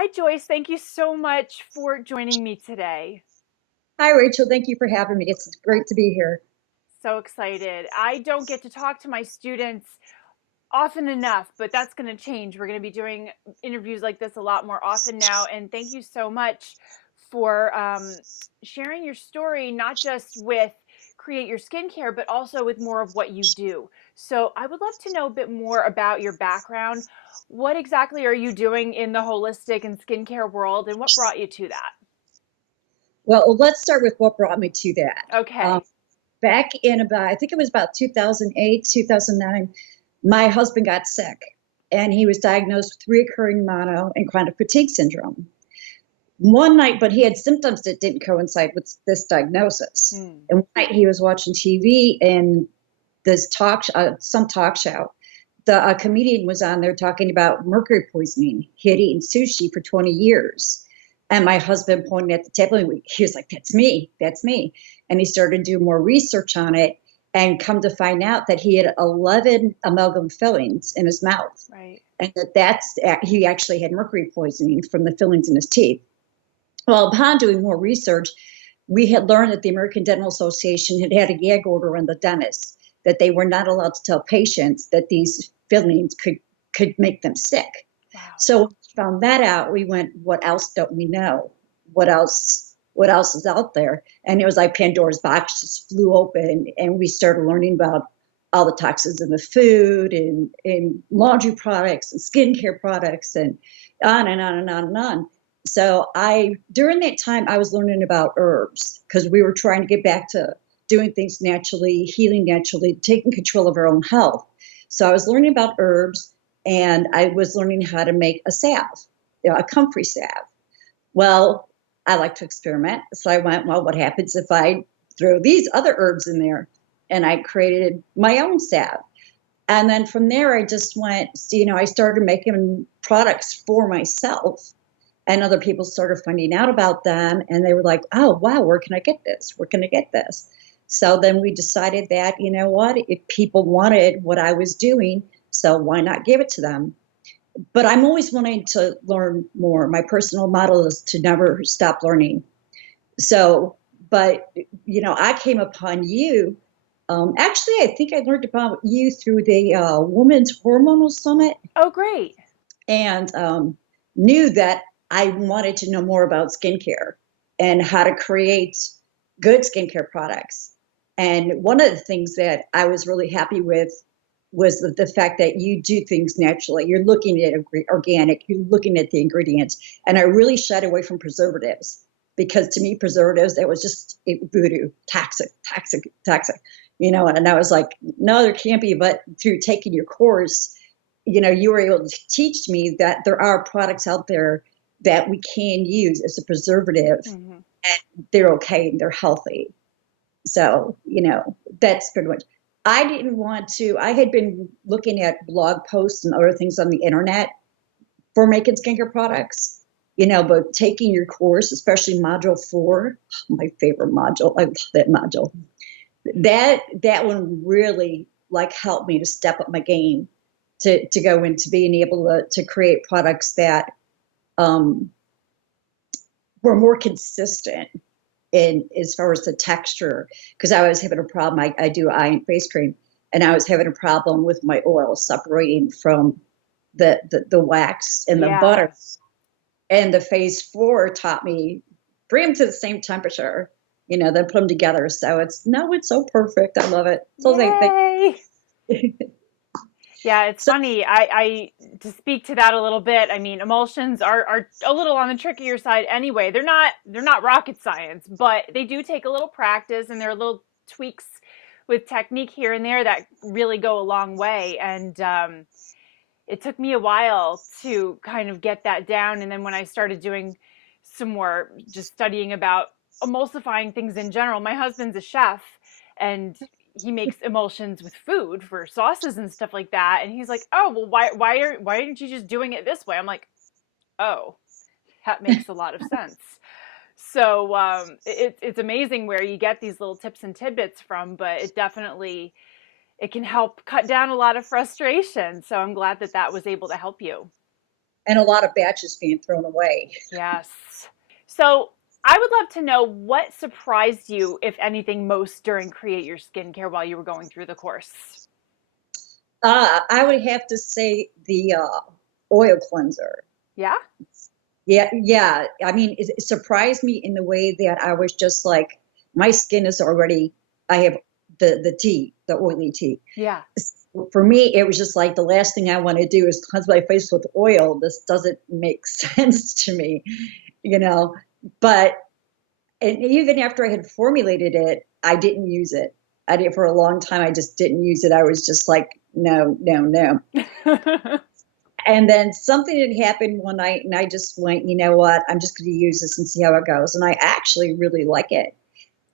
Hi, Joyce. Thank you so much for joining me today. Hi, Rachel. Thank you for having me. It's great to be here. So excited. I don't get to talk to my students often enough, but that's going to change. We're going to be doing interviews like this a lot more often now. And thank you so much for sharing your story, not just with Create Your Skincare, but also with more of what you do. So I would love to know a bit more about your background. What exactly are you doing in the holistic and skincare world, and what brought you to that? Well, let's start with what brought me to that. Um, Okay. Back in about, I think it was about 2008, 2009, my husband got sick and he was diagnosed with recurring mono and chronic fatigue syndrome. One night, but he had symptoms that didn't coincide with this diagnosis. Hmm. And one night he was watching TV and some talk show. The comedian was on there talking about mercury poisoning. He had eaten sushi for 20 years. And my husband pointed at the table and he was like, "That's me, that's me." And he started to do more research on it and come to find out that he had 11 amalgam fillings in his mouth. Right. And he actually had mercury poisoning from the fillings in his teeth. Well, upon doing more research, we had learned that the American Dental Association had had a gag order on the dentists that they were not allowed to tell patients that these fillings could make them sick. Wow. So when we found that out, we went, what else don't we know? What else is out there? And it was like Pandora's box just flew open and we started learning about all the toxins in the food and laundry products and skincare products and on and on and on and on. So during that time, I was learning about herbs because we were trying to get back to doing things naturally, healing naturally, taking control of our own health. So I was learning about herbs and I was learning how to make a salve, a comfrey salve. Well, I like to experiment. So I went, well, what happens if I throw these other herbs in there? And I created my own salve. And then from there, I just went, I started making products for myself and other people started finding out about them and they were like, "Oh wow, where can I get this, where can I get this?" So then we decided that, you know what, if people wanted what I was doing, so why not give it to them? But I'm always wanting to learn more. My personal model is to never stop learning. So but I came upon you. Actually, I think I learned about you through the Women's Hormonal Summit Oh, great. and knew that I wanted to know more about skincare and how to create good skincare products. And one of the things that I was really happy with was the fact that you do things naturally. You're looking at organic, you're looking at the ingredients. And I really shied away from preservatives because to me, preservatives, that was just voodoo, toxic, toxic, toxic. And I was like, no, there can't be. But through taking your course, you were able to teach me that there are products out there that we can use as a preservative Hmm. and they're okay and they're healthy. So, that's pretty much. I had been looking at blog posts and other things on the internet for making skincare products, but taking your course, especially module 4, my favorite module, I love that module. That one really like helped me to step up my game to go into being able to create products that um, were more consistent in as far as the texture. Because I was having a problem. I do eye and face cream, and I was having a problem with my oil separating from the wax and the Yeah. butter. And the phase 4 taught me bring them to the same temperature, then put them together. So it's so perfect. I love it. So Yay. Yeah, it's so funny. I to speak to that a little bit. I mean, emulsions are a little on the trickier side anyway. They're not rocket science, but they do take a little practice, and there are little tweaks with technique here and there that really go a long way. And it took me a while to kind of get that down. And then when I started doing some more just studying about emulsifying things in general, my husband's a chef and he makes emulsions with food for sauces and stuff like that. And he's like, "Oh, well, why aren't you just doing it this way?" I'm like, "Oh, that makes a lot of sense." So it's amazing where you get these little tips and tidbits from, but it can help cut down a lot of frustration. So I'm glad that that was able to help you. and a lot of batches being thrown away. Yes. So I would love to know what surprised you, if anything, most during Create Your Skincare while you were going through the course. I would have to say the oil cleanser. Yeah? Yeah, yeah. I mean, it surprised me in the way that I was just like, my skin is already, I have the tea, the oily tea. Yeah. For me, it was just like the last thing I want to do is cleanse my face with oil. This doesn't make sense to me, you know. But and even after I had formulated it, I didn't use it. I did for a long time. I just didn't use it. I was just like, no, no, no. And then something had happened one night, and I just went, you know what? I'm just going to use this and see how it goes. And I actually really like it.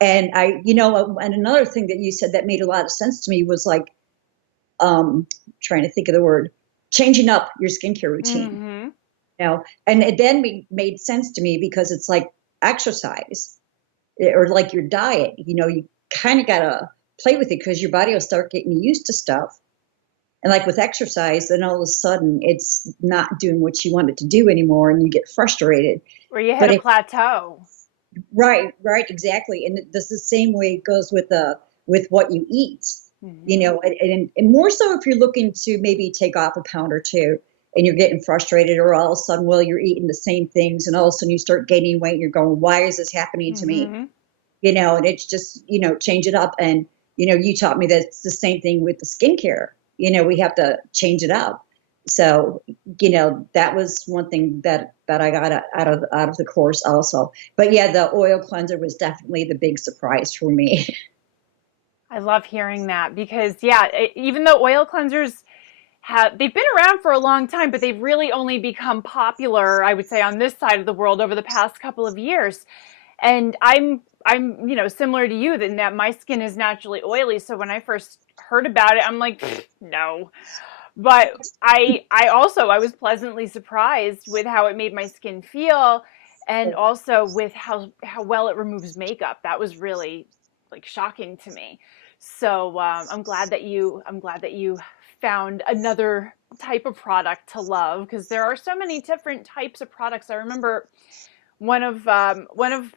And and another thing that you said that made a lot of sense to me was like, trying to think of the word, changing up your skincare routine. Mm-hmm. And it then made sense to me because it's like exercise or like your diet. You kind of got to play with it because your body will start getting used to stuff. And like with exercise, then all of a sudden it's not doing what you want it to do anymore, and you get frustrated. Or you hit But a plateau. right, exactly. And this is the same way it goes with what you eat. Mm-hmm. And more so if you're looking to maybe take off a pound or two, and you're getting frustrated, or all of a sudden, well, you're eating the same things, and all of a sudden you start gaining weight, and you're going, why is this happening to me? Mm-hmm. And it's just, change it up. And, you taught me that it's the same thing with the skincare. We have to change it up. So, that was one thing that I got out of the course also. But yeah, the oil cleanser was definitely the big surprise for me. I love hearing that because, yeah, even though oil cleansers they've been around for a long time, but they've really only become popular, I would say, on this side of the world over the past couple of years. And I'm similar to you in that my skin is naturally oily. So when I first heard about it, I'm like, no. But I was pleasantly surprised with how it made my skin feel, and also with how well it removes makeup. That was really like shocking to me. So I'm glad that you found another type of product to love, because there are so many different types of products. I remember one of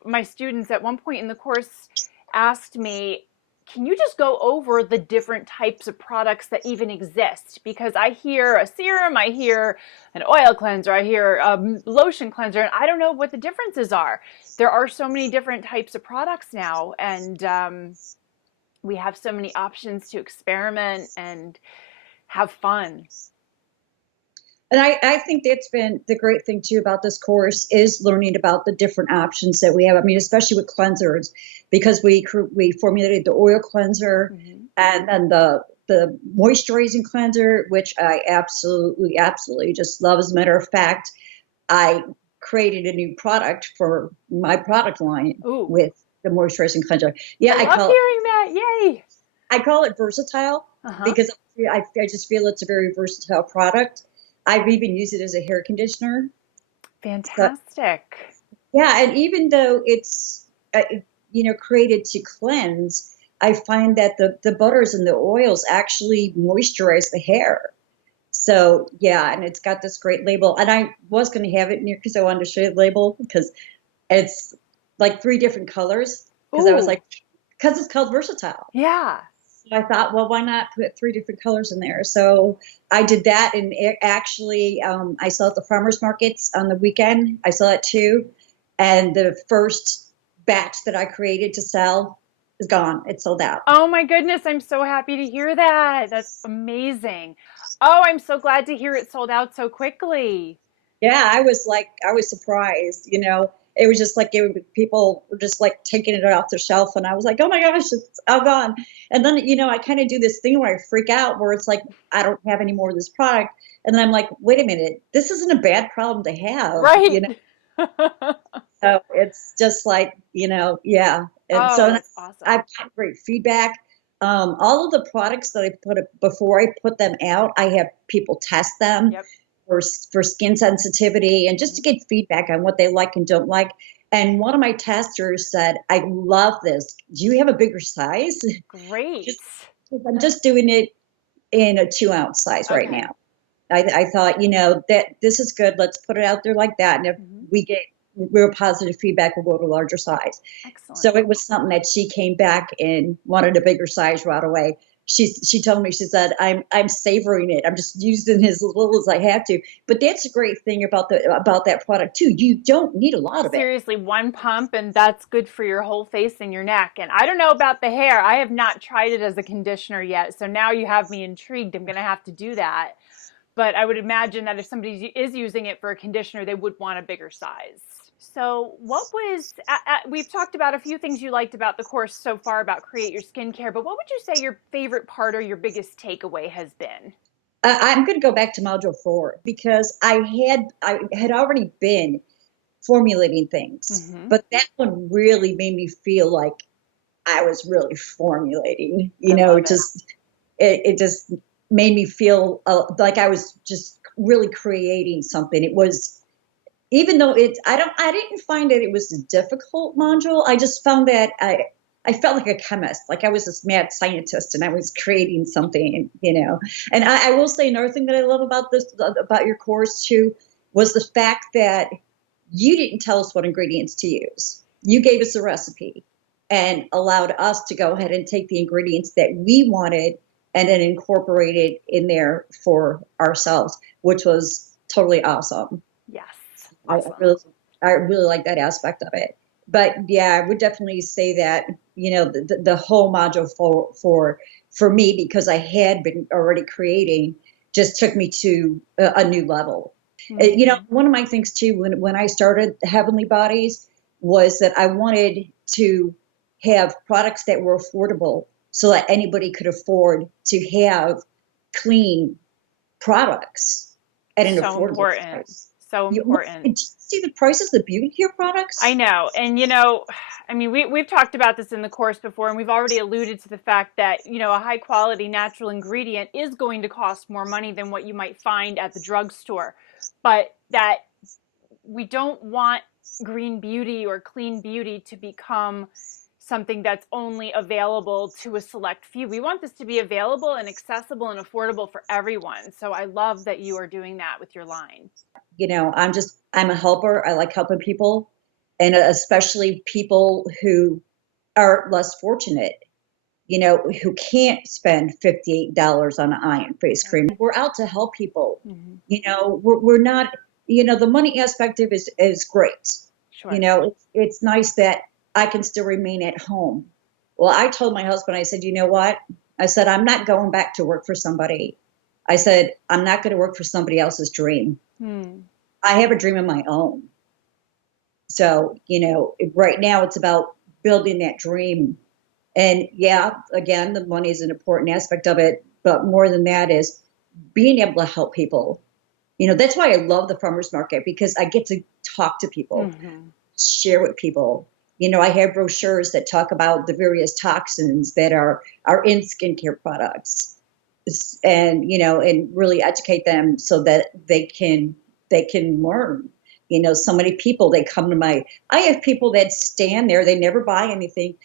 my students at one point in the course asked me, can you just go over the different types of products that even exist? Because I hear a serum, I hear an oil cleanser, I hear a lotion cleanser, and I don't know what the differences are. There are so many different types of products now, and we have so many options to experiment and have fun. And I think that's been the great thing too about this course is learning about the different options that we have. I mean, especially with cleansers, because we formulated the oil cleanser, Mm-hmm. and then the moisturizing cleanser, which I absolutely just love. As a matter of fact, I created a new product for my product line Ooh, with the moisturizing cleanser. Yeah, I love hearing that. Yay. I call it versatile Uh-huh. because I just feel it's a very versatile product. I've even used it as a hair conditioner. So, Fantastic. yeah, and even though it's created to cleanse, I find that the butters and the oils actually moisturize the hair. So yeah, and it's got this great label. And I was going to have it near because I wanted to show you the label because it's like 3 different colors. Because I was Ooh, like, because it's called versatile. yeah. I thought, well, why not put 3 different colors in there? So I did that, and it actually, I saw at the farmers markets on the weekend. I saw it too, and the first batch that I created to sell is gone. It's sold out. Oh my goodness, I'm so happy to hear that. That's amazing. Oh, I'm so glad to hear it sold out so quickly. Yeah, I was surprised. It was just like people were just like taking it off the shelf, and I was like, oh my gosh, it's all gone. And then I kind of do this thing where I freak out, where it's like I don't have any more of this product, and then I'm like, wait a minute, this isn't a bad problem to have, Right. So it's just like yeah. And Oh, so that's awesome. I've got great feedback. All of the products that I before I put them out, I have people test them Yep. for skin sensitivity and just Mm-hmm. to get feedback on what they like and don't like. And one of my testers said, I love this. Do you have a bigger size? Great. Just, I'm just doing it in a 2-ounce size right Okay. now. I thought, that this is good. Let's put it out there like that. And if Mm-hmm. we get real positive feedback, we'll go to a larger size. Excellent. So it was something that she came back and wanted a bigger size right away. She told me, she said, I'm savoring it. I'm just using as little as I have to. But that's a great thing about that product too. You don't need a lot of it. Seriously, one pump and that's good for your whole face and your neck. And I don't know about the hair. I have not tried it as a conditioner yet. So now you have me intrigued. I'm going to have to do that. But I would imagine that if somebody is using it for a conditioner, they would want a bigger size. So what was, we've talked about a few things you liked about the course so far about Create Your Skincare, but what would you say your favorite part or your biggest takeaway has been? I'm going to go back to module 4 because I had already been formulating things, Mm-hmm. but that one really made me feel like I was really formulating. I love it. It just made me feel like I was just really creating something. It was, even though I didn't find that it was a difficult module. I just found that I felt like a chemist, like I was this mad scientist and I was creating something. And I will say another thing that I love about your course too, was the fact that you didn't tell us what ingredients to use. You gave us a recipe and allowed us to go ahead and take the ingredients that we wanted and then incorporate it in there for ourselves, which was totally awesome. Yes. I Awesome. really, I really like that aspect of it. But yeah, I would definitely say that the whole module for me, because I had been already creating, just took me to a new level. Mm-hmm. One of my things too, when I started Heavenly Bodies, was that I wanted to have products that were affordable so that anybody could afford to have clean products at an So affordable important. price. So important. Did you see the prices of beauty care I products? know. And, I mean, we've talked about this in the course before, and we've already alluded to the fact that, a high quality natural ingredient is going to cost more money than what you might find at the drugstore. But that we don't want green beauty or clean beauty to become something that's only available to a select few. We want this to be available and accessible and affordable for everyone. So I love that you are doing that with your line. I'm a helper. I like helping people, and especially people who are less fortunate, who can't spend $58 on an eye and face Yep. cream. We're out to help people. Mm-hmm. We're not, the money aspect of it is great. Sure. It's nice that I can still remain at home. Well, I told my husband, I said, you know what? I said, I'm not going back to work for somebody. I said, I'm not going to work for somebody else's dream. Hmm. I have a dream of my own. So, right now it's about building that dream. And yeah, again, the money is an important aspect of it, but more than that is being able to help people. That's why I love the farmers market, because I get to talk to people, Mm-hmm. share with people. I have brochures that talk about the various toxins that are in skincare products, and and really educate them so that they can learn. So many people, they come to I have people that stand there, they never buy anything.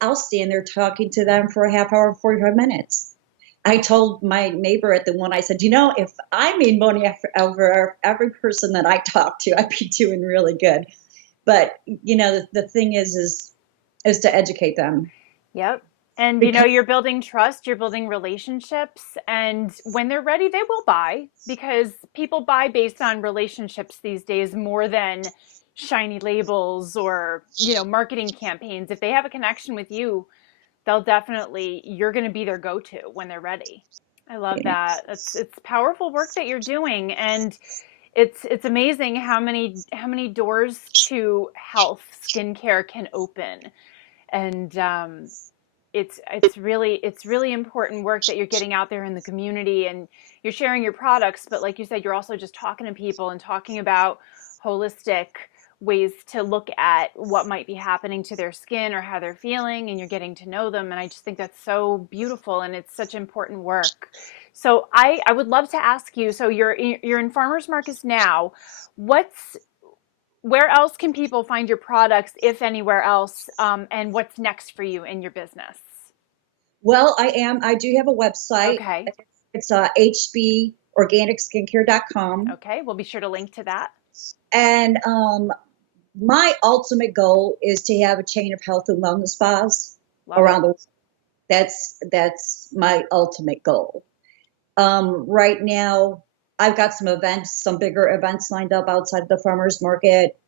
I'll stand there talking to them for a half hour, 45 minutes. I told my neighbor at the one, I said, if I made money over every person that I talked to, I'd be doing really good. But the thing is to educate them. Yep. And Because you're building trust, you're building relationships, and when they're ready, they will buy because people buy based on relationships these days more than shiny labels or, marketing campaigns. If they have a connection with you, you're going to be their go-to when they're ready. I love that. It's powerful work that you're doing, and it's amazing how many doors to health skincare can open. And it's really important work that you're getting out there in the community, and you're sharing your products, but like you said, you're also just talking to people and talking about holistic ways to look at what might be happening to their skin or how they're feeling, and you're getting to know them. And I just think that's so beautiful, and it's such important work. So I would love to ask you, so you're in farmers markets now. what's where else can people find your products, if anywhere else, and what's next for you in your business? Well, I do have a website. Okay. It's HB organicskincare.com. Okay, we'll be sure to link to that. And my ultimate goal is to have a chain of health and wellness spas Love around it. the world. That's my ultimate goal. Right now, I've got some events, some bigger events lined up outside of the farmers market.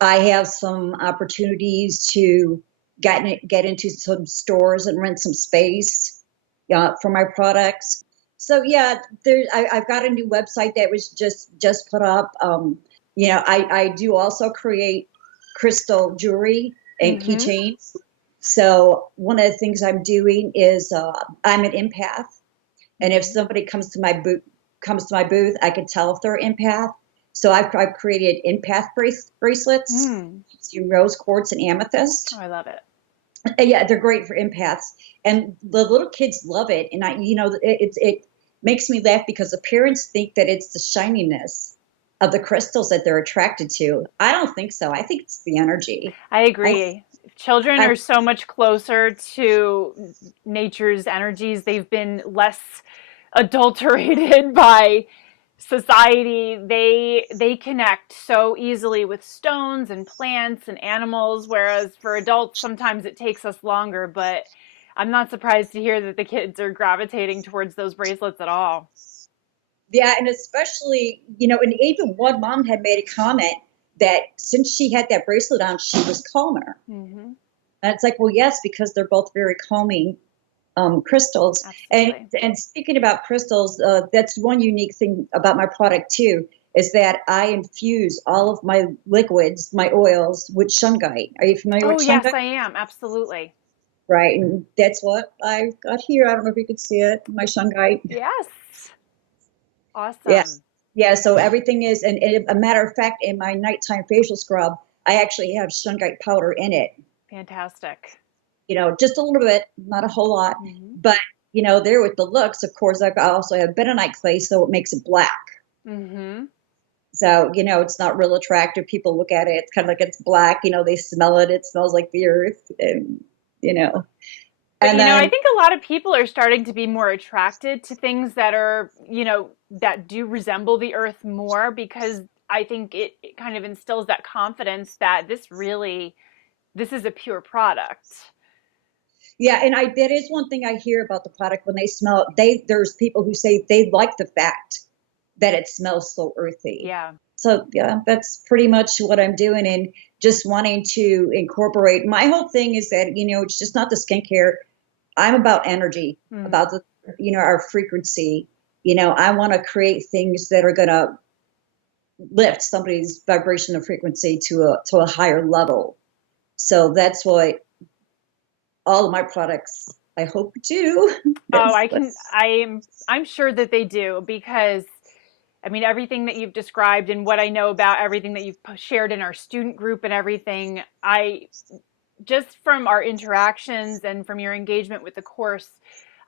I have some opportunities to get into some stores and rent some space for my products. So yeah, I've got a new website that was just put up. I do also create crystal jewelry and Mm-hmm. keychains. So one of the things I'm doing is I'm an empath, and if somebody comes to my booth, I can tell if they're empath. So I've created empath bracelets, Mm. rose quartz and amethyst. Oh, I love it. And yeah, they're great for empaths, and the little kids love it. And it makes me laugh because the parents think that it's the shininess of the crystals that they're attracted to. I don't think so. I think it's the energy. I I, agree. Children I are so much closer to nature's energies. They've been less adulterated by society. They connect so easily with stones and plants and animals, whereas for adults sometimes it takes us longer. But I'm not surprised to hear that the kids are gravitating towards those bracelets at all. Yeah, and especially, and even one mom had made a comment that since she had that bracelet on, she was calmer. Mm-hmm. And it's like, well, yes, because they're both very calming crystals. And Absolutely. and speaking about crystals, that's one unique thing about my product too, is that I infuse all of my liquids, my oils, with shungite. Are you familiar with Oh, yes, shungite? I am. Absolutely. Right, and that's what I've got here. I don't know if you could see it, my shungite. Yes. Yes. Awesome. Yeah, so everything is, and a matter of fact, in my nighttime facial scrub, I actually have shungite powder in it. Fantastic. Just a little bit, not a whole lot. Mm-hmm. But, there with the looks, of course, I also have bentonite clay, so it makes it black. Mm-hmm. So, it's not real attractive. People look at it, it's kind of like it's black, they smell it, it smells like the earth, and, you know. But And I then, think a lot of people are starting to be more attracted to things that are, that do resemble the earth more because I think it kind of instills that confidence that this is a pure product. yeah, and that is one thing I hear about the product when they smell it. There's people who say they like the fact that it smells so earthy. Yeah. So yeah, that's pretty much what I'm doing, and just wanting to incorporate. My whole thing is that it's just not the skincare. I'm about energy, Mm. about our frequency. I want to create things that are gonna lift somebody's vibration of frequency to a higher level. So that's what all of my products I hope do. Oh, That's I'm sure that they do because I mean everything that you've described and what I know about everything that you've shared in our student group and everything, I just from our interactions and from your engagement with the course,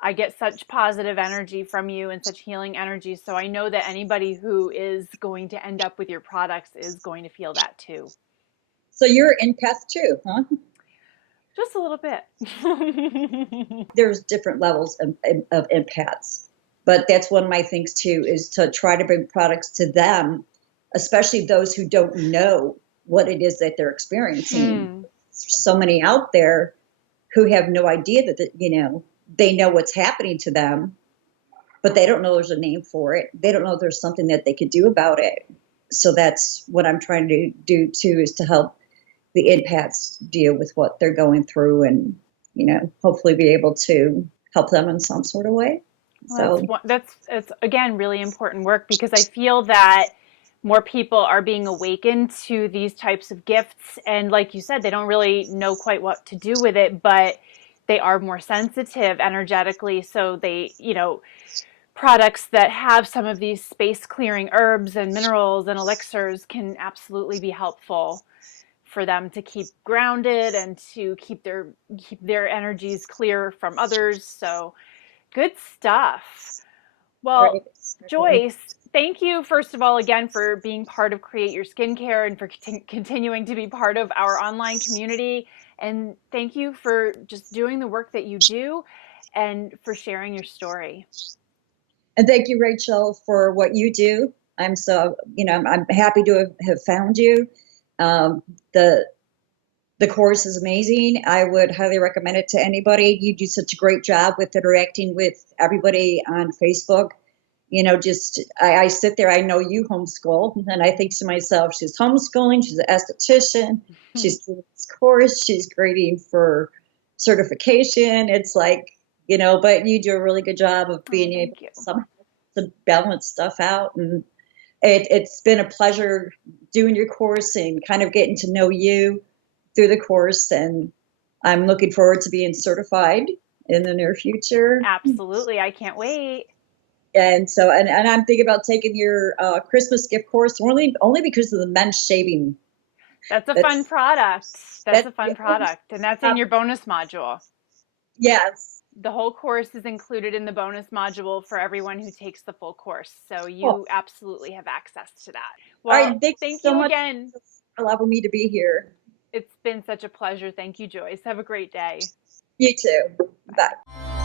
I get such positive energy from you and such healing energy. So I know that anybody who is going to end up with your products is going to feel that too. so you're in empath too, huh? Just a little bit. There's different levels of empaths, but that's one of my things too, is to try to bring products to them, especially those who don't know what it is that they're experiencing. Hmm. There's so many out there who have no idea that they know what's happening to them, but they don't know there's a name for it. They don't know there's something that they could do about it. So that's what I'm trying to do too, is to help the empaths deal with what they're going through, and hopefully be able to help them in some sort of way. Well, So that's it's again really important work because I feel that more people are being awakened to these types of gifts, and like you said, they don't really know quite what to do with it, but they are more sensitive energetically, so they, products that have some of these space clearing herbs and minerals and elixirs can absolutely be helpful for them to keep grounded and to keep their energies clear from others. So good stuff. Well, right. Joyce, thank you, first of all, again, for being part of Create Your Skincare and for continuing to be part of our online community. And thank you for just doing the work that you do and for sharing your story. And thank you, Rachel, for what you do. I'm so, I'm happy to have found you. Um, the the course is amazing. I would highly recommend it to anybody. You do such a great job with interacting with everybody on Facebook. Just I sit there, I know you homeschool, and I think to myself, she's homeschooling, she's an esthetician, she's doing this course, she's grading for certification. It's like, but you do a really good job of being able Thank you. somehow to balance stuff out. And it's been a pleasure doing your course and kind of getting to know you through the course. And I'm looking forward to being certified in the near future. Absolutely. I can't wait. And so, and I'm thinking about taking your Christmas gift course only because of the men's shaving. That's a fun That's product. That's that. a fun product. And that's in your bonus module. Yes. The whole course is included in the bonus module for everyone who takes the full course. So Oh, you absolutely have access to that. all Well, right. Thanks thank so you much again. for allowing me to be here. It's been such a pleasure. Thank you, Joyce. Have a great day. You too. Bye.